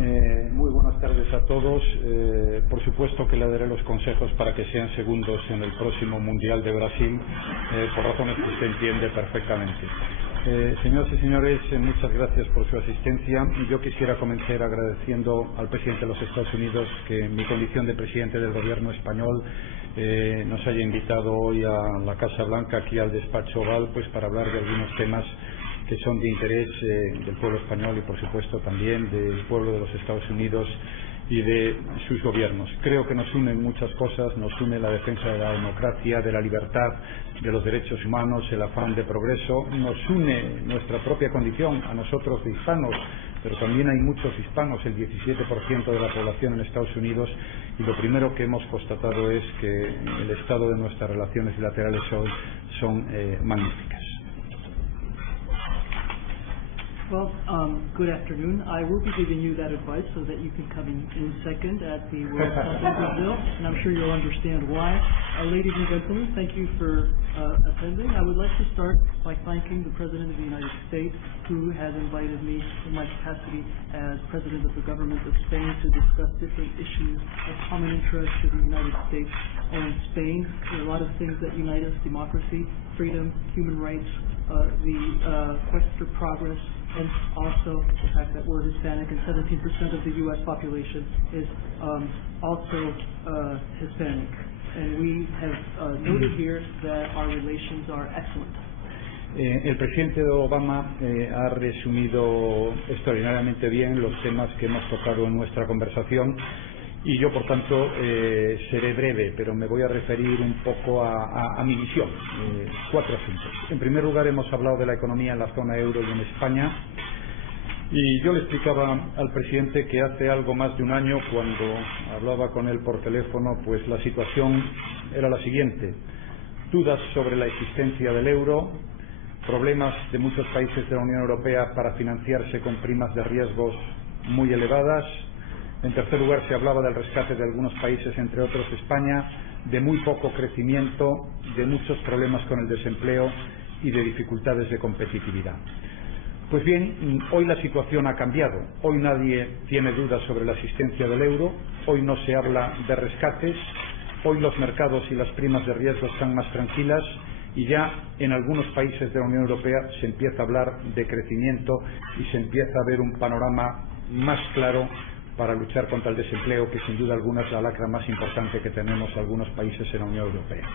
Muy buenas tardes a todos. Por supuesto que le daré los consejos para que sean segundos en el próximo Mundial de Brasil, por razones que usted entiende perfectamente. Señoras y señores, muchas gracias por su asistencia. Yo quisiera comenzar agradeciendo al presidente de los Estados Unidos que en mi condición de presidente del gobierno español nos haya invitado hoy a la Casa Blanca, aquí al despacho Oval, pues para hablar de algunos temas que son de interés del pueblo español y, por supuesto, también del pueblo de los Estados Unidos y de sus gobiernos. Creo que nos unen muchas cosas, nos une la defensa de la democracia, de la libertad, de los derechos humanos, el afán de progreso, nos une nuestra propia condición a nosotros de hispanos, pero también hay muchos hispanos, el 17% de la población en Estados Unidos, y lo primero que hemos constatado es que el estado de nuestras relaciones bilaterales hoy son magníficas. Well, good afternoon. I will be giving you that advice so that you can come in second at the World Cup in Brazil, and I'm sure you'll understand why. Ladies and gentlemen, thank you for attending. I would like to start by thanking the President of the United States, who has invited me in my capacity as President of the Government of Spain to discuss different issues of common interest to the United States and Spain. There are a lot of things that unite us: democracy, freedom, human rights, the quest for progress, and also the fact that we're Hispanic and 17% of the U.S. population is also Hispanic. And we have noted here that our relations are excellent. El presidente Obama ha resumido extraordinariamente bien los temas que hemos tocado en nuestra conversación y yo, por tanto, seré breve, pero me voy a referir un poco a mi visión. 4 asuntos. En primer lugar, hemos hablado de la economía en la zona euro y en España, y yo le explicaba al presidente que hace algo más de un año, cuando hablaba con él por teléfono, pues la situación era la siguiente: dudas sobre la existencia del euro, problemas de muchos países de la Unión Europea para financiarse con primas de riesgos muy elevadas. En tercer lugar, se hablaba del rescate de algunos países, entre otros España, de muy poco crecimiento, de muchos problemas con el desempleo y de dificultades de competitividad. Pues bien, hoy la situación ha cambiado. Hoy nadie tiene dudas sobre la existencia del euro, hoy no se habla de rescates, hoy los mercados y las primas de riesgo están más tranquilas y ya en algunos países de la Unión Europea se empieza a hablar de crecimiento y se empieza a ver un panorama más claro para luchar contra el desempleo, que sin duda alguna es la lacra más importante que tenemos algunos países en la Unión Europea.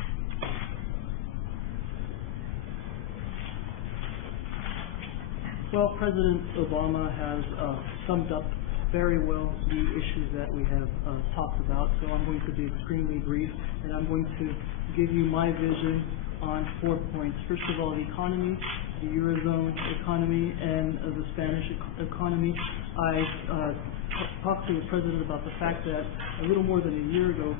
Well, President Obama has summed up very well the issues that we have talked about, so I'm going to be extremely brief, and I'm going to give you my vision on 4 points. First of all, the economy, the Eurozone economy, and the Spanish economy. I talked to the President about the fact that a little more than a year ago,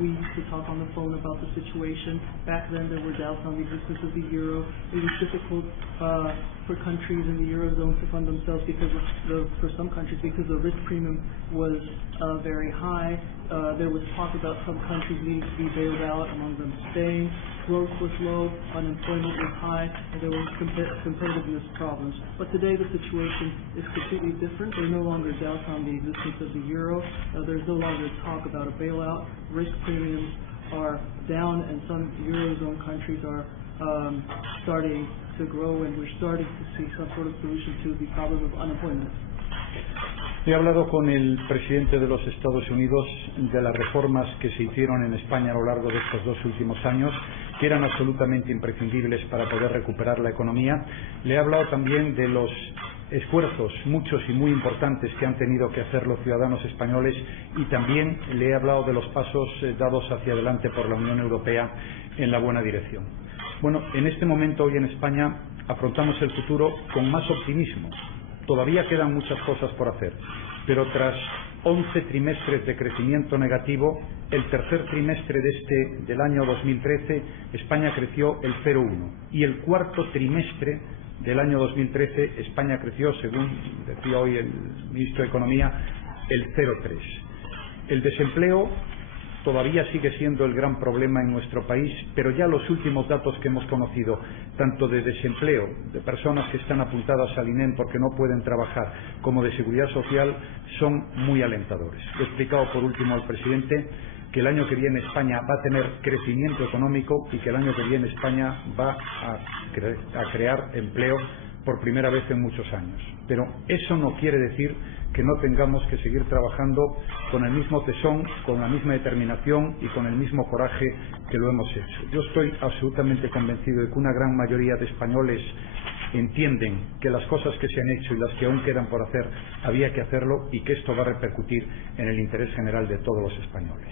we used to talk on the phone about the situation. Back then, there were doubts on the existence of the euro. It was difficult for countries in the Eurozone to fund themselves for some countries, because the risk premium was very high. There was talk about some countries needing to be bailed out, among them Spain. Growth was low, unemployment was high, and there were competitiveness problems. But today the situation is completely different. There are no longer doubts on the existence of the euro. There's no longer talk about a bailout. Risk premiums are down, and some Eurozone countries are starting to grow, and we're starting to see some sort of solution to the problem of unemployment. He hablado con el presidente de los Estados Unidos de las reformas que se hicieron en España a lo largo de estos 2 últimos años, que eran absolutamente imprescindibles para poder recuperar la economía. Le he hablado también de los esfuerzos, muchos y muy importantes, que han tenido que hacer los ciudadanos españoles, y también le he hablado de los pasos dados hacia adelante por la Unión Europea en la buena dirección. Bueno, en este momento hoy en España afrontamos el futuro con más optimismo. Todavía quedan muchas cosas por hacer, pero tras 11 trimestres de crecimiento negativo, el tercer trimestre del año 2013, España creció el 0,1, y el cuarto trimestre del año 2013, España creció, según decía hoy el ministro de Economía, el 0,3. El desempleo todavía sigue siendo el gran problema en nuestro país, pero ya los últimos datos que hemos conocido, tanto de desempleo, de personas que están apuntadas al INEM porque no pueden trabajar, como de seguridad social, son muy alentadores. Le he explicado por último al presidente que el año que viene España va a tener crecimiento económico y que el año que viene España va a crear empleo por primera vez en muchos años. Pero eso no quiere decir que no tengamos que seguir trabajando con el mismo tesón, con la misma determinación y con el mismo coraje que lo hemos hecho. Yo estoy absolutamente convencido de que una gran mayoría de españoles entienden que las cosas que se han hecho y las que aún quedan por hacer había que hacerlo y que esto va a repercutir en el interés general de todos los españoles.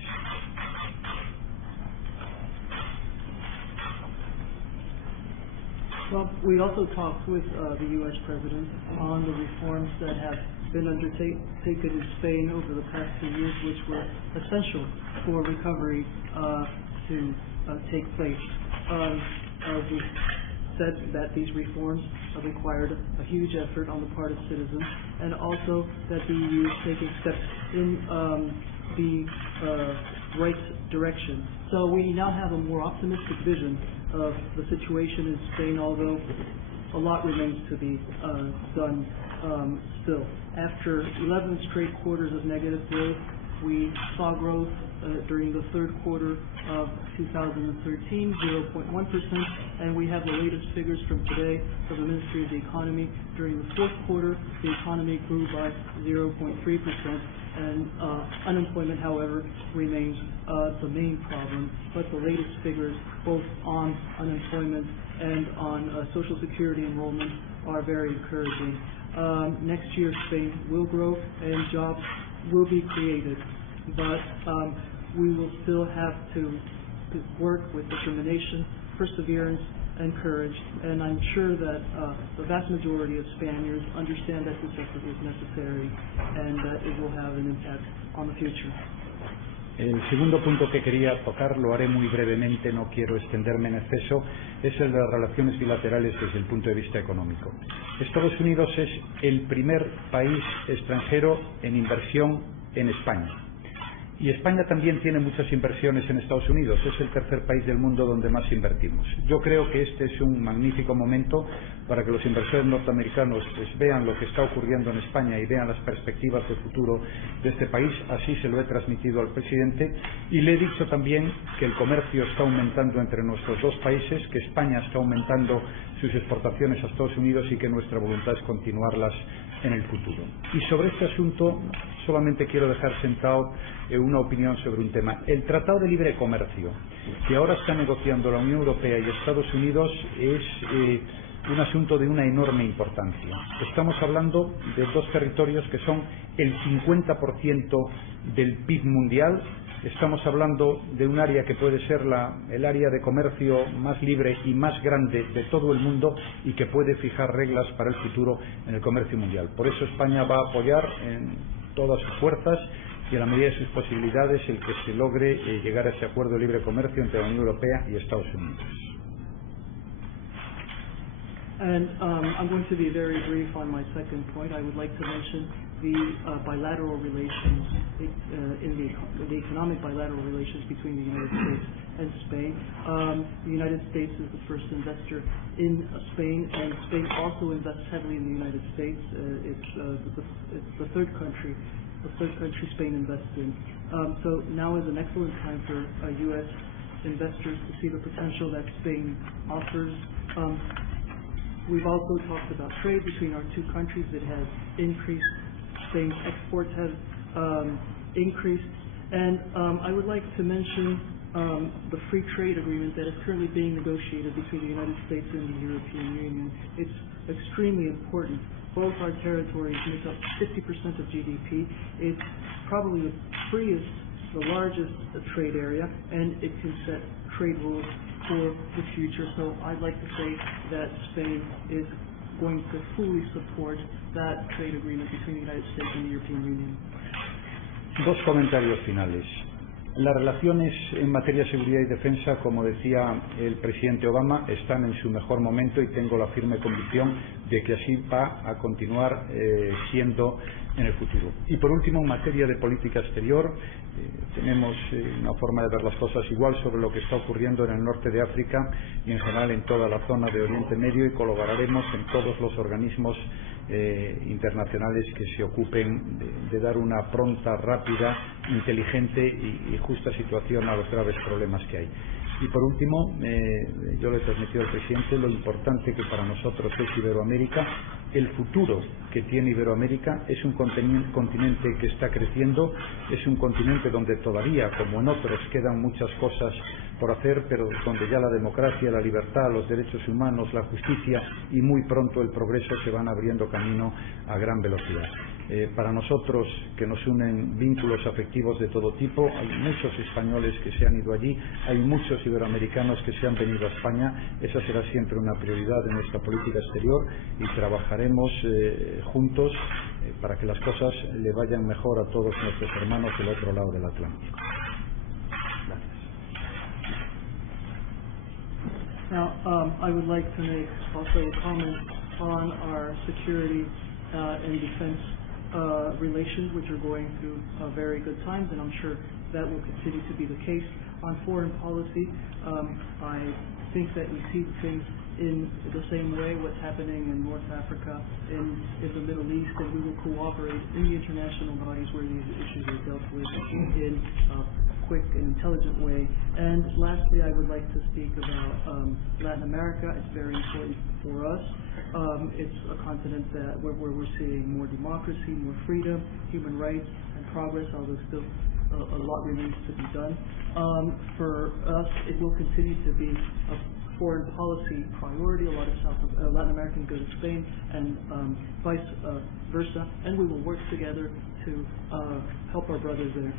Well, we also talked with the U.S. President on the reforms that have been undertaken in Spain over the past 2 years, which were essential for recovery to take place. We said that these reforms required a huge effort on the part of citizens, and also that the EU is taking steps in the right direction. So we now have a more optimistic vision of the situation in Spain, although a lot remains to be done still. After 11 straight quarters of negative growth, we saw growth during the third quarter of 2013, 0.1%, and we have the latest figures from today from the Ministry of the Economy. During the fourth quarter, the economy grew by 0.3%, and unemployment, however, remains the main problem. But the latest figures, both on unemployment and on Social Security enrollment, are very encouraging. Next year, Spain will grow and jobs will be created, but we will still have to work with determination, perseverance, and courage, and I'm sure that the vast majority of Spaniards understand that this effort is necessary and that it will have an impact on the future. El segundo punto que quería tocar, lo haré muy brevemente, no quiero extenderme en exceso, es el de las relaciones bilaterales desde el punto de vista económico. Estados Unidos es el primer país extranjero en inversión en España. Y España también tiene muchas inversiones en Estados Unidos, es el tercer país del mundo donde más invertimos. Yo creo que este es un magnífico momento para que los inversores norteamericanos vean lo que está ocurriendo en España y vean las perspectivas de futuro de este país. Así se lo he transmitido al presidente y le he dicho también que el comercio está aumentando entre nuestros dos países, que España está aumentando sus exportaciones a Estados Unidos y que nuestra voluntad es continuarlas en el futuro. Y sobre este asunto solamente quiero dejar sentado una opinión sobre un tema. El Tratado de Libre Comercio que ahora está negociando la Unión Europea y Estados Unidos es un asunto de una enorme importancia. Estamos hablando de dos territorios que son el 50% del PIB mundial. Estamos hablando de un área que puede ser el área de comercio más libre y más grande de todo el mundo y que puede fijar reglas para el futuro en el comercio mundial. Por eso España va a apoyar en todas sus fuerzas y a la medida de sus posibilidades el que se logre llegar a ese acuerdo de libre comercio entre la Unión Europea y Estados Unidos. And I'm going to be very brief on my second point. I would like to mention the bilateral relations, the economic bilateral relations between the United States and Spain. The United States is the first investor in Spain, and Spain also invests heavily in the United States. It's the third country Spain invests in. So now is an excellent time for U.S. investors to see the potential that Spain offers. We've also talked about trade between our two countries. It has increased. Spain's exports have increased. And I would like to mention the free trade agreement that is currently being negotiated between the United States and the European Union. It's extremely important. Both our territories make up 50% of GDP. It's probably the freest, the largest trade area, and it can set trade rules for the future. So I'd like to say that Spain is going to fully support that trade agreement between the United States and the European Union. Dos comentarios finales. Las relaciones en materia de seguridad y defensa, como decía el presidente Obama, están en su mejor momento y tengo la firme convicción de que así va a continuar siendo en el futuro. Y por último, en materia de política exterior, tenemos una forma de ver las cosas igual sobre lo que está ocurriendo en el norte de África y en general en toda la zona de Oriente Medio, y colaboraremos en todos los organismos internacionales que se ocupen de dar una pronta, rápida, inteligente y justa situación a los graves problemas que hay. Y por último, yo le he transmitido al presidente lo importante que para nosotros es Iberoamérica. El futuro que tiene Iberoamérica es un continente que está creciendo, es un continente donde todavía, como en otros, quedan muchas cosas por hacer, pero donde ya la democracia, la libertad, los derechos humanos, la justicia y muy pronto el progreso se van abriendo camino a gran velocidad. Para nosotros, que nos unen vínculos afectivos de todo tipo, hay muchos españoles que se han ido allí, hay muchos iberoamericanos que se han venido a España. Esa será siempre una prioridad de nuestra política exterior y trabajaremos juntos para que las cosas le vayan mejor a todos nuestros hermanos del otro lado del Atlántico. Now, I would like to make also a comment on our security and defense relations, which are going through very good times, and I'm sure that will continue to be the case. On foreign policy, I think that we see things in the same way, what's happening in North Africa, in the Middle East, and we will cooperate in the international bodies where these issues are dealt with in a quick and intelligent way. And lastly, I would like to speak about Latin America. It's very important for us. It's a continent where we're seeing more democracy, more freedom, human rights, and progress, although still a lot remains to be done. For us, it will continue to be a foreign policy priority. A lot of Latin Americans go to Spain and vice versa, and we will work together to help our brothers there.